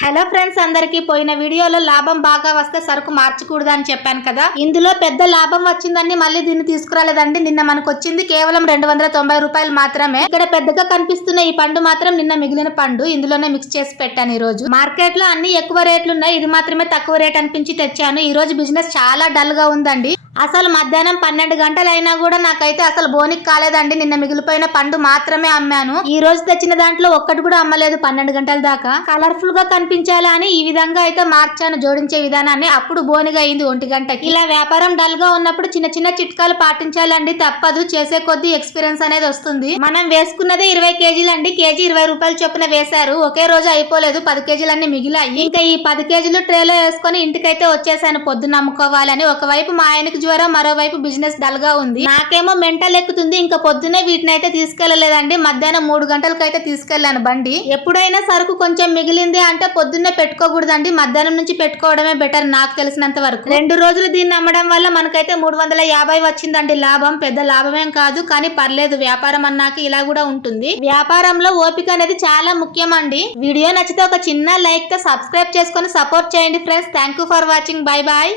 Hello friends, అందరికి పోయిన వీడియోలో లాభం బాగా వస్తే సరుకు మార్చకూడదు అని చెప్పాను కదా. ఇందులో పెద్ద లాభం వచ్చిందని మళ్ళీ దీన్ని తీసుకురాలేదండి. నిన్న మనకు వచ్చింది కేవలం 290 రూపాయలు మాత్రమే. ఇక్కడ పెద్దగా కనిపిస్తున్న ఈ పండు మాత్రం నిన్న మిగిలిన పండు. ఇందులోనే మిక్స్ చేసి పెట్టాను. ఈ రోజు మార్కెట్ లో అన్ని ఎక్కువ రేట్లు ఉన్నాయి, ఇది మాత్రమే తక్కువ రేట్ అనిపించి తెచ్చాను. ఈ రోజు బిజినెస్ చాలా డల్ గా ఉందండి. అసలు మధ్యాహ్నం 12 గంటలు అయినా కూడా నాకైతే అసలు బోనికి కాలేదండి. నిన్న మిగిలిపోయిన పండు మాత్రమే అమ్మాను. ఈ రోజు తెచ్చిన దాంట్లో ఒక్కటి కూడా అమ్మలేదు 12 గంటల దాకా. కలర్ఫుల్ గా కనిపించాలా అని ఈ విధంగా అయితే మార్చాను జోడించే విధానాన్ని. అప్పుడు బోనిగా అయింది 1 గంటకి. ఇలా వ్యాపారం డల్ గా ఉన్నప్పుడు చిన్న చిన్న చిట్కాలు పాటించాలండి, తప్పదు. చేసే కొద్దీ ఎక్స్పీరియన్స్ అనేది వస్తుంది. మనం వేసుకున్నదే 20 కేజీలు అండి. కేజీ 20 రూపాయలు చొప్పున వేశారు. ఒకే రోజు అయిపోలేదు, 10 కేజీలన్నీ మిగిలాయి. ఇంకా ఈ 10 కేజీలు ట్రేలో వేసుకొని ఇంటికైతే వచ్చేసాను పొద్దున్న అమ్ముకోవాలని. ఒకవైపు మా ఆయనకి జ్వరం, మరోవైపు బిజినెస్ డల్ గా ఉంది. నాకేమో మెంటల్ ఎక్కుతుంది. ఇంకా పొద్దునే వీటిని అయితే తీసుకెళ్లలేదండి. మధ్యాహ్నం 3 గంటలకు అయితే తీసుకెళ్లాను బండి. ఎప్పుడైనా సరుకు కొంచెం మిగిలింది అంటే పొద్దున్నే పెట్టుకోకూడదండి, మధ్యాహ్నం నుంచి పెట్టుకోవడమే బెటర్ నాకు తెలిసినంత వరకు. 2 రోజులు దీన్ని అమ్మడం వల్ల మనకైతే 350 వచ్చిందండి లాభం. పెద్ద లాభమేం కాదు, కానీ పర్లేదు. వ్యాపారం అన్నాక ఇలా కూడా ఉంటుంది. వ్యాపారంలో ఓపిక అనేది చాలా ముఖ్యం అండి. వీడియో నచ్చితే ఒక చిన్న లైక్ తో సబ్స్క్రైబ్ చేసుకొని సపోర్ట్ చేయండి friends. Thank you for watching. Bye bye.